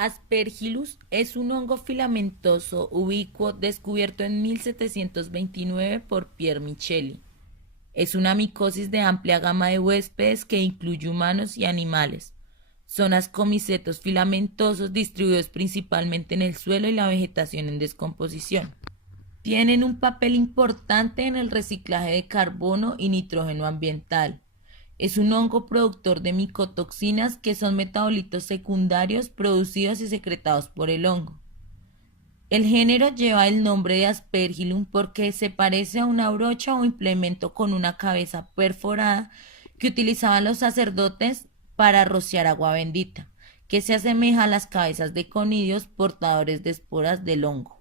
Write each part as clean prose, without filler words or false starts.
Aspergillus es un hongo filamentoso ubicuo descubierto en 1729 por Pierre Micheli. Es una micosis de amplia gama de huéspedes que incluye humanos y animales. Son ascomicetos filamentosos distribuidos principalmente en el suelo y la vegetación en descomposición. Tienen un papel importante en el reciclaje de carbono y nitrógeno ambiental. Es un hongo productor de micotoxinas que son metabolitos secundarios producidos y secretados por el hongo. El género lleva el nombre de Aspergillum porque se parece a una brocha o implemento con una cabeza perforada que utilizaban los sacerdotes para rociar agua bendita, que se asemeja a las cabezas de conidios portadores de esporas del hongo.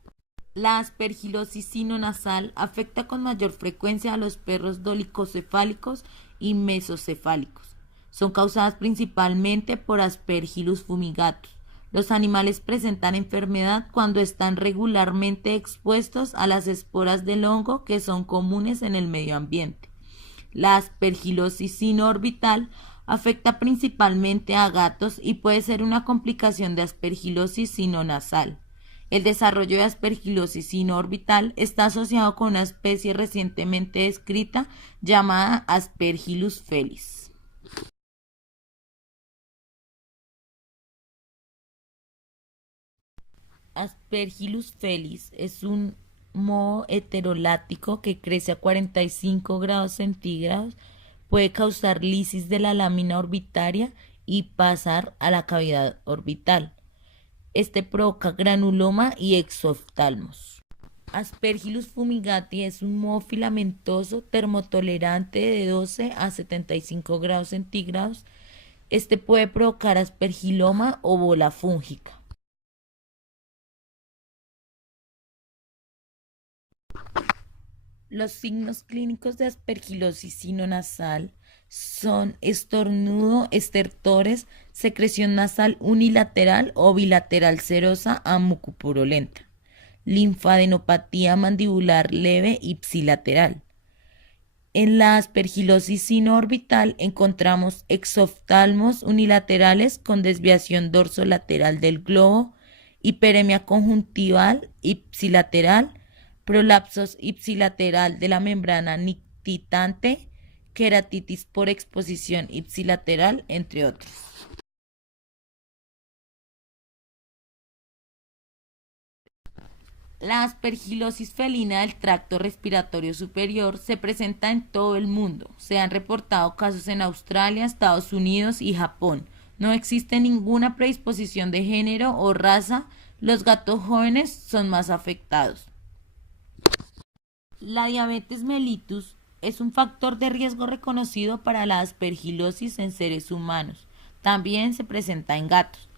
La aspergilosis sinonasal afecta con mayor frecuencia a los perros dolicocefálicos y mesocefálicos. Son causadas principalmente por Aspergillus fumigatus. Los animales presentan enfermedad cuando están regularmente expuestos a las esporas del hongo que son comunes en el medio ambiente. La aspergilosis sinorbital afecta principalmente a gatos y puede ser una complicación de aspergilosis sinonasal. El desarrollo de aspergilosis sinorbital está asociado con una especie recientemente descrita llamada Aspergillus felis. Aspergillus felis es un moho heterolático que crece a 45 grados centígrados, puede causar lisis de la lámina orbitaria y pasar a la cavidad orbital. Este provoca granuloma y exoftalmos. Aspergillus fumigati es un moho filamentoso termotolerante de 12 a 75 grados centígrados. Este puede provocar aspergiloma o bola fúngica. Los signos clínicos de aspergilosis sinonasal son estornudo, estertores, secreción nasal unilateral o bilateral serosa a mucopurulenta, linfadenopatía mandibular leve ipsilateral. En la aspergilosis sinoorbital encontramos exoftalmos unilaterales con desviación dorsolateral del globo, hiperemia conjuntival ipsilateral, prolapsos ipsilateral de la membrana nictitante, queratitis por exposición ipsilateral, entre otros. La aspergilosis felina del tracto respiratorio superior se presenta en todo el mundo. Se han reportado casos en Australia, Estados Unidos y Japón. No existe ninguna predisposición de género o raza. Los gatos jóvenes son más afectados. La diabetes mellitus es un factor de riesgo reconocido para la aspergilosis en seres humanos. También se presenta en gatos.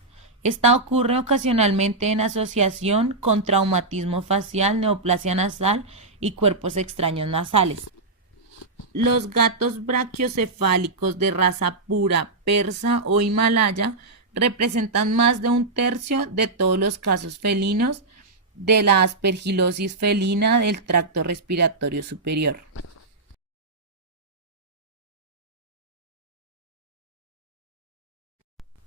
Esta ocurre ocasionalmente en asociación con traumatismo facial, neoplasia nasal y cuerpos extraños nasales. Los gatos brachiocefálicos de raza pura, persa o himalaya representan más de un tercio de todos los casos felinos de la aspergilosis felina del tracto respiratorio superior.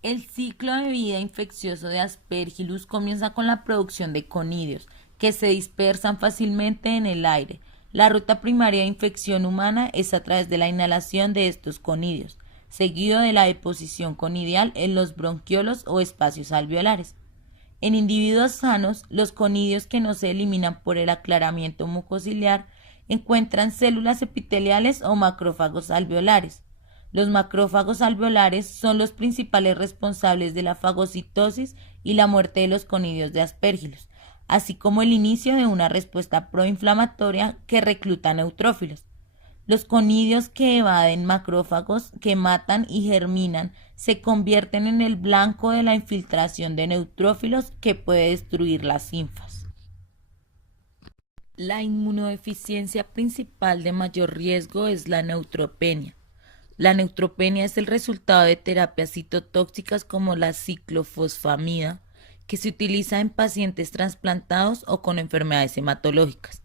El ciclo de vida infeccioso de Aspergillus comienza con la producción de conidios, que se dispersan fácilmente en el aire. La ruta primaria de infección humana es a través de la inhalación de estos conidios, seguido de la deposición conidial en los bronquiolos o espacios alveolares. En individuos sanos, los conidios que no se eliminan por el aclaramiento mucociliar encuentran células epiteliales o macrófagos alveolares. Los macrófagos alveolares son los principales responsables de la fagocitosis y la muerte de los conidios de Aspergillus, así como el inicio de una respuesta proinflamatoria que recluta neutrófilos. Los conidios que evaden macrófagos, que matan y germinan, se convierten en el blanco de la infiltración de neutrófilos que puede destruir las linfas. La inmunodeficiencia principal de mayor riesgo es la neutropenia. La neutropenia es el resultado de terapias citotóxicas como la ciclofosfamida, que se utiliza en pacientes trasplantados o con enfermedades hematológicas.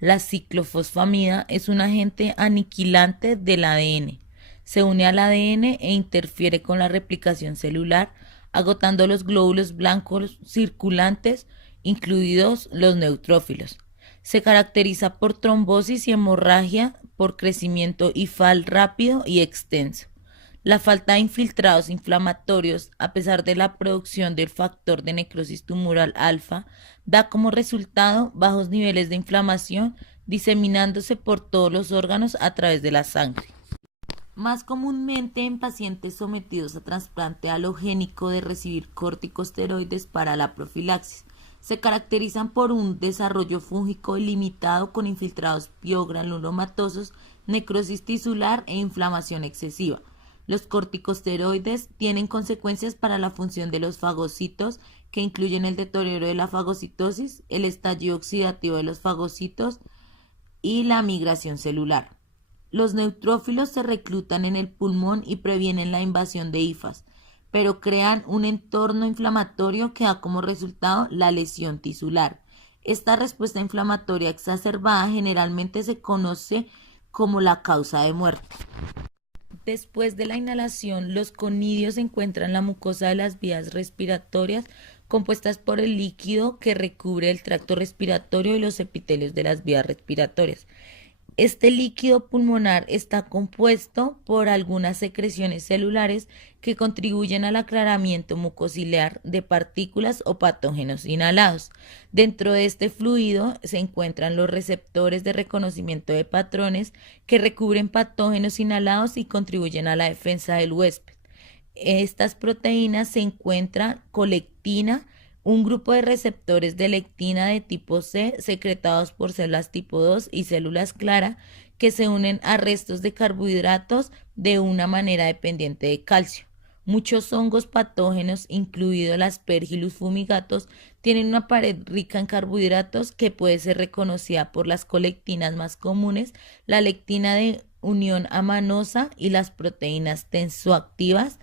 La ciclofosfamida es un agente aniquilante del ADN. Se une al ADN e interfiere con la replicación celular, agotando los glóbulos blancos circulantes, incluidos los neutrófilos. Se caracteriza por trombosis y hemorragia, por crecimiento ifal rápido y extenso. La falta de infiltrados inflamatorios, a pesar de la producción del factor de necrosis tumoral alfa, da como resultado bajos niveles de inflamación diseminándose por todos los órganos a través de la sangre. Más comúnmente en pacientes sometidos a trasplante halogénico de recibir corticosteroides para la profilaxis. Se caracterizan por un desarrollo fúngico ilimitado con infiltrados piogranulomatosos, necrosis tisular e inflamación excesiva. Los corticosteroides tienen consecuencias para la función de los fagocitos, que incluyen el deterioro de la fagocitosis, el estallido oxidativo de los fagocitos y la migración celular. Los neutrófilos se reclutan en el pulmón y previenen la invasión de hifas, pero crean un entorno inflamatorio que da como resultado la lesión tisular. Esta respuesta inflamatoria exacerbada generalmente se conoce como la causa de muerte. Después de la inhalación, los conidios encuentran la mucosa de las vías respiratorias compuestas por el líquido que recubre el tracto respiratorio y los epitelios de las vías respiratorias. Este líquido pulmonar está compuesto por algunas secreciones celulares que contribuyen al aclaramiento mucociliar de partículas o patógenos inhalados. Dentro de este fluido se encuentran los receptores de reconocimiento de patrones que recubren patógenos inhalados y contribuyen a la defensa del huésped. Estas proteínas se encuentran colectina, un grupo de receptores de lectina de tipo C secretados por células tipo 2 y células clara que se unen a restos de carbohidratos de una manera dependiente de calcio. Muchos hongos patógenos, incluidos las Aspergillus fumigatos, tienen una pared rica en carbohidratos que puede ser reconocida por las colectinas más comunes, la lectina de unión amanosa y las proteínas tensoactivas.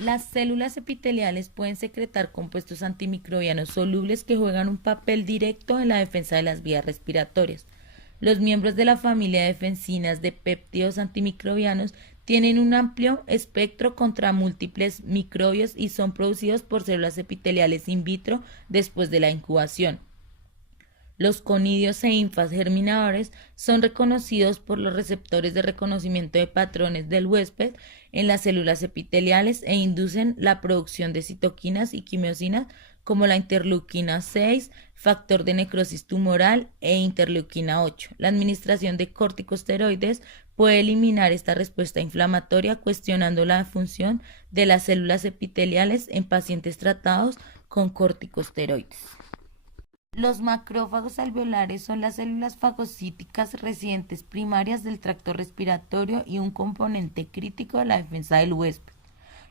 Las células epiteliales pueden secretar compuestos antimicrobianos solubles que juegan un papel directo en la defensa de las vías respiratorias. Los miembros de la familia de defensinas de péptidos antimicrobianos tienen un amplio espectro contra múltiples microbios y son producidos por células epiteliales in vitro después de la incubación. Los conidios e infas germinadores son reconocidos por los receptores de reconocimiento de patrones del huésped en las células epiteliales e inducen la producción de citoquinas y quimiosinas como la interleuquina 6, factor de necrosis tumoral e interleuquina 8. La administración de corticosteroides puede eliminar esta respuesta inflamatoria cuestionando la función de las células epiteliales en pacientes tratados con corticosteroides. Los macrófagos alveolares son las células fagocíticas residentes primarias del tracto respiratorio y un componente crítico de la defensa del huésped.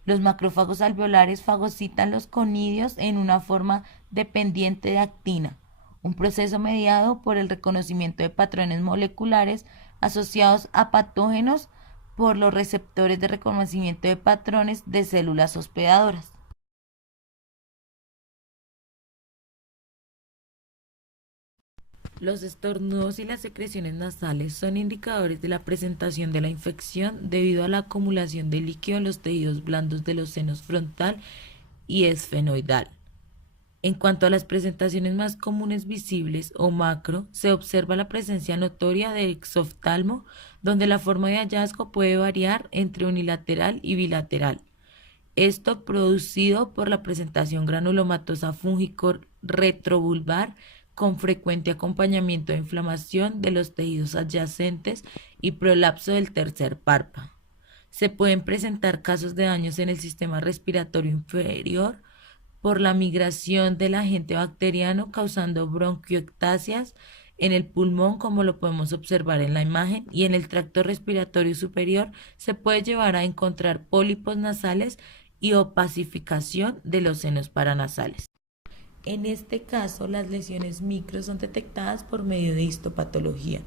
Los macrófagos alveolares fagocitan los conidios en una forma dependiente de actina, un proceso mediado por el reconocimiento de patrones moleculares asociados a patógenos por los receptores de reconocimiento de patrones de células hospedadoras. Los estornudos y las secreciones nasales son indicadores de la presentación de la infección debido a la acumulación de líquido en los tejidos blandos de los senos frontal y esfenoidal. En cuanto a las presentaciones más comunes visibles o macro, se observa la presencia notoria de exoftalmo, donde la forma de hallazgo puede variar entre unilateral y bilateral. Esto producido por la presentación granulomatosa fúngico retrovulvar, con frecuente acompañamiento de inflamación de los tejidos adyacentes y prolapso del tercer párpado. Se pueden presentar casos de daños en el sistema respiratorio inferior por la migración del agente bacteriano causando bronquiectasias en el pulmón, como lo podemos observar en la imagen, y en el tracto respiratorio superior se puede llevar a encontrar pólipos nasales y opacificación de los senos paranasales. En este caso, las lesiones micro son detectadas por medio de histopatología.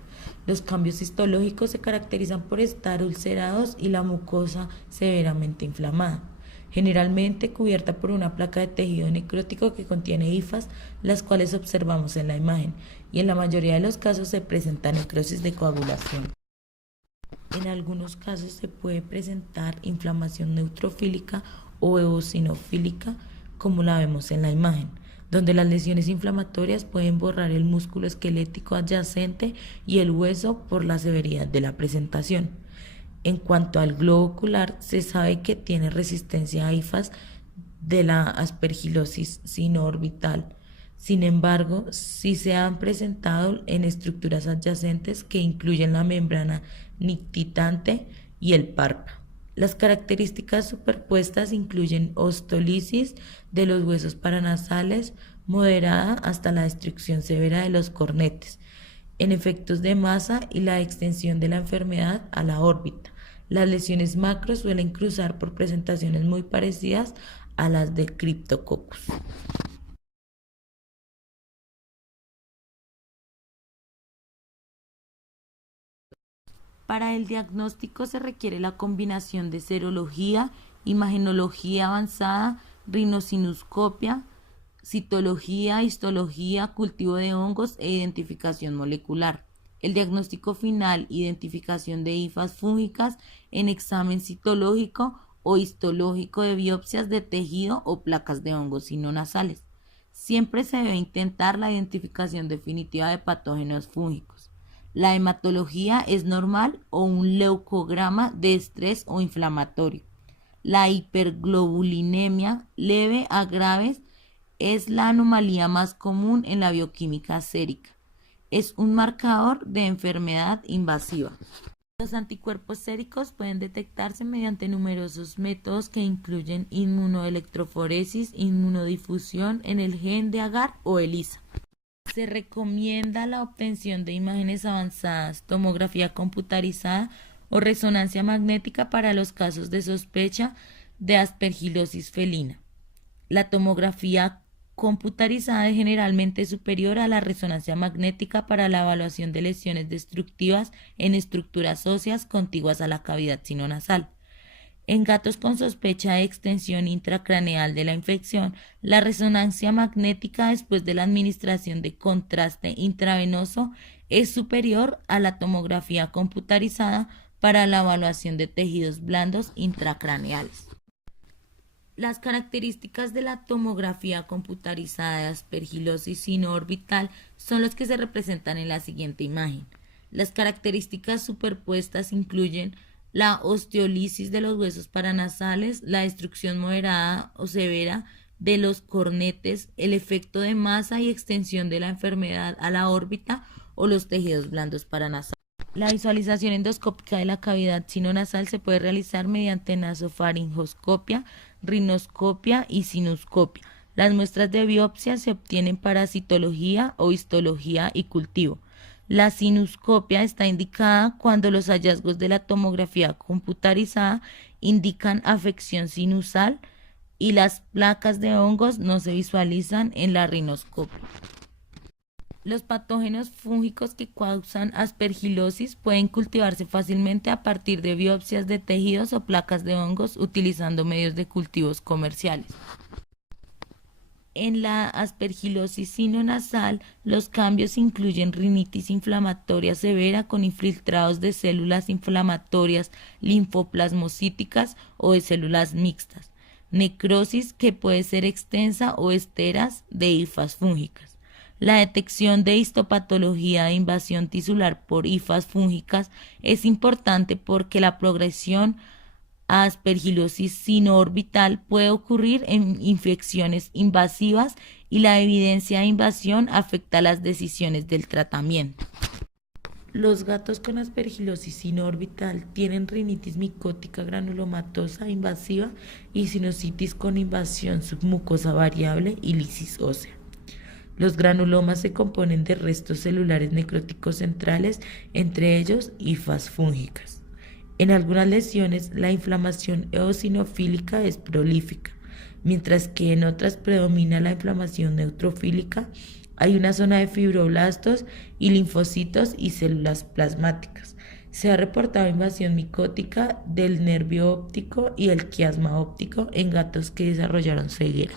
Los cambios histológicos se caracterizan por estar ulcerados y la mucosa severamente inflamada, generalmente cubierta por una placa de tejido necrótico que contiene hifas, las cuales observamos en la imagen, y en la mayoría de los casos se presenta necrosis de coagulación. En algunos casos se puede presentar inflamación neutrofílica o eosinofílica, como la vemos en la imagen, donde las lesiones inflamatorias pueden borrar el músculo esquelético adyacente y el hueso por la severidad de la presentación. En cuanto al globo ocular, se sabe que tiene resistencia a IFAS de la aspergilosis sinoorbital. Sin embargo, sí se han presentado en estructuras adyacentes que incluyen la membrana nictitante y el párpado. Las características superpuestas incluyen ostolisis de los huesos paranasales moderada hasta la destrucción severa de los cornetes, en efectos de masa y la extensión de la enfermedad a la órbita. Las lesiones macro suelen cruzar por presentaciones muy parecidas a las de Cryptococcus. Para el diagnóstico se requiere la combinación de serología, imagenología avanzada, rinocinuscopia, citología, histología, cultivo de hongos e identificación molecular. El diagnóstico final, identificación de hifas fúngicas en examen citológico o histológico de biopsias de tejido o placas de hongos sinonasales. Siempre se debe intentar la identificación definitiva de patógenos fúngicos. La hematología es normal o un leucograma de estrés o inflamatorio. La hiperglobulinemia leve a grave es la anomalía más común en la bioquímica sérica. Es un marcador de enfermedad invasiva. Los anticuerpos séricos pueden detectarse mediante numerosos métodos que incluyen inmunoelectroforesis, inmunodifusión en el gen de agar o ELISA. Se recomienda la obtención de imágenes avanzadas, tomografía computarizada o resonancia magnética para los casos de sospecha de aspergilosis felina. La tomografía computarizada es generalmente superior a la resonancia magnética para la evaluación de lesiones destructivas en estructuras óseas contiguas a la cavidad sinonasal. En gatos con sospecha de extensión intracraneal de la infección, la resonancia magnética después de la administración de contraste intravenoso es superior a la tomografía computarizada para la evaluación de tejidos blandos intracraneales. Las características de la tomografía computarizada de aspergilosis sinoorbital son las que se representan en la siguiente imagen. Las características superpuestas incluyen la osteolisis de los huesos paranasales, la destrucción moderada o severa de los cornetes, el efecto de masa y extensión de la enfermedad a la órbita o los tejidos blandos paranasales. La visualización endoscópica de la cavidad sinonasal se puede realizar mediante nasofaringoscopia, rinoscopia y sinuscopia. Las muestras de biopsia se obtienen para citología o histología y cultivo. La sinuscopia está indicada cuando los hallazgos de la tomografía computarizada indican afección sinusal y las placas de hongos no se visualizan en la rinoscopia. Los patógenos fúngicos que causan aspergilosis pueden cultivarse fácilmente a partir de biopsias de tejidos o placas de hongos utilizando medios de cultivos comerciales. En la aspergilosis sinonasal, los cambios incluyen rinitis inflamatoria severa con infiltrados de células inflamatorias linfoplasmocíticas o de células mixtas, necrosis que puede ser extensa o esteras de hifas fúngicas. La detección de histopatología de invasión tisular por hifas fúngicas es importante porque la progresión a aspergilosis sinoorbital puede ocurrir en infecciones invasivas y la evidencia de invasión afecta las decisiones del tratamiento. Los gatos con aspergilosis sinoorbital tienen rinitis micótica granulomatosa invasiva y sinusitis con invasión submucosa variable y lisis ósea. Los granulomas se componen de restos celulares necróticos centrales, entre ellos hifas fúngicas. En algunas lesiones, la inflamación eosinofílica es prolífica, mientras que en otras predomina la inflamación neutrofílica. Hay una zona de fibroblastos y linfocitos y células plasmáticas. Se ha reportado invasión micótica del nervio óptico y el quiasma óptico en gatos que desarrollaron ceguera.